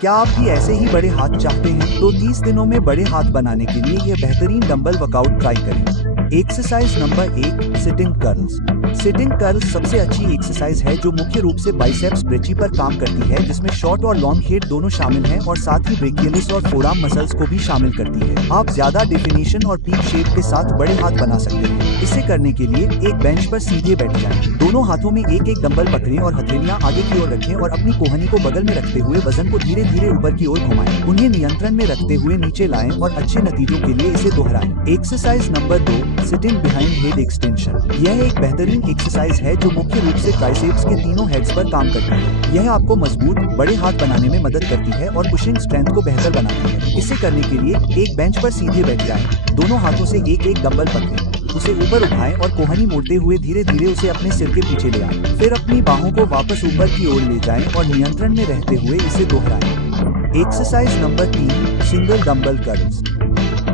क्या आप भी ऐसे ही बड़े हाथ चाहते हैं? तो 30 दिनों में बड़े हाथ बनाने के लिए यह बेहतरीन डंबल वर्कआउट ट्राई करें। Exercise number 1, sitting curls. Sitting curls सबसे अच्छी एक्सरसाइज है जो मुख्य रूप से बाइसेप्स ब्रेची पर काम करती है, जिसमें शॉर्ट और लॉन्ग हेड दोनों शामिल हैं और साथ ही ब्रेकियलिस और फोराम मसल्स को भी शामिल करती है। आप ज्यादा डेफिनेशन और पीक शेप के साथ बड़े हाथ बना सकते हैं। इसे करने के लिए एक बेंच पर सीधे बैठ जाएं। दोनों हाथों में एक एक डंबल पकड़ें और हथेलियां आगे की ओर रखें और अपनी कोहनी को बगल में रखते हुए वजन को धीरे धीरे ऊपर की ओर घुमाएं। उन्हें नियंत्रण में रखते हुए नीचे लाएं और अच्छे नतीजों के लिए इसे दोहराएं। Exercise number 2, sitting behind head extension. यह एक बेहतरीन एक्सरसाइज है जो मुख्य रूप से ट्राइसेप्स के तीनों हेड्स पर काम करती है। यह आपको मजबूत बड़े हाथ बनाने में मदद करती है और पुशिंग स्ट्रेंथ को बेहतर बनाती है। इसे करने के लिए एक बेंच पर सीधे बैठ जाएं। दोनों हाथों से एक एक डंबल पकड़ें, उसे ऊपर उठाएं और कोहनी मोड़ते हुए धीरे धीरे उसे अपने सिर के पीछे ले आएं। फिर अपनी बाहों को वापस ऊपर की ओर ले जाएं और नियंत्रण में रहते हुए इसे दोहराएं। Exercise number 3, single dumbbell curls.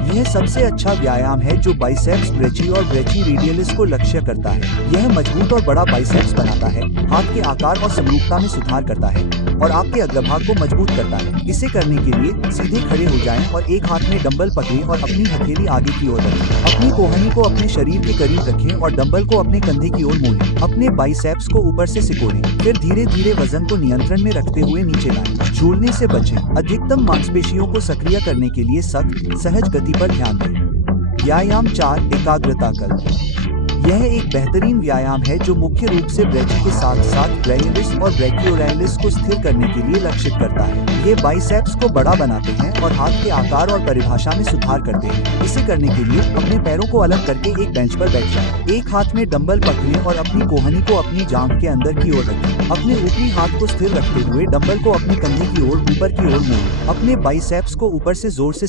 यह सबसे अच्छा व्यायाम है जो बाइसेप्स ब्रेची और ब्रेची रेडियलिस को लक्ष्य करता है। यह मजबूत और बड़ा बाइसेप्स बनाता है, हाथ के आकार और समरूपता में सुधार करता है और आपके अग्रभाग को मजबूत करता है। इसे करने के लिए सीधे खड़े हो जाएं और एक हाथ में डंबल पकड़ें और अपनी हथेली आगे की ओर रखें। अपनी कोहनी को अपने शरीर के करीब रखें और डंबल को अपने कंधे की ओर मोड़ें। अपने बाइसेप्स को ऊपर से सिकोड़ें, फिर धीरे धीरे वजन को नियंत्रण में रखते हुए नीचे लाएं। झूलने से बचें। अधिकतम मांसपेशियों को सक्रिय करने के लिए सख्त, सहज गति पर ध्यान दें। व्यायाम 4, एकाग्रता कर्ल। यह एक बेहतरीन व्यायाम है जो मुख्य रूप से ब्रेची के साथ साथ ब्रेचियलिस और ब्रैकियोलैरिस को स्थिर करने के लिए लक्षित करता है। ये बाइसेप्स को बड़ा बनाते हैं और हाथ के आकार और परिभाषा में सुधार करते हैं। इसे करने के लिए अपने पैरों को अलग करके एक बेंच पर बैठ जाएं। एक हाथ में डंबल पकड़ें और अपनी कोहनी को अपनी जांघ के अंदर की ओर रखें। अपने ऊपरी हाथ को स्थिर रखते हुए डंबल को अपने कंधे की ओर ऊपर की ओर मोड़ें। अपने बाइसेप्स को ऊपर से जोर से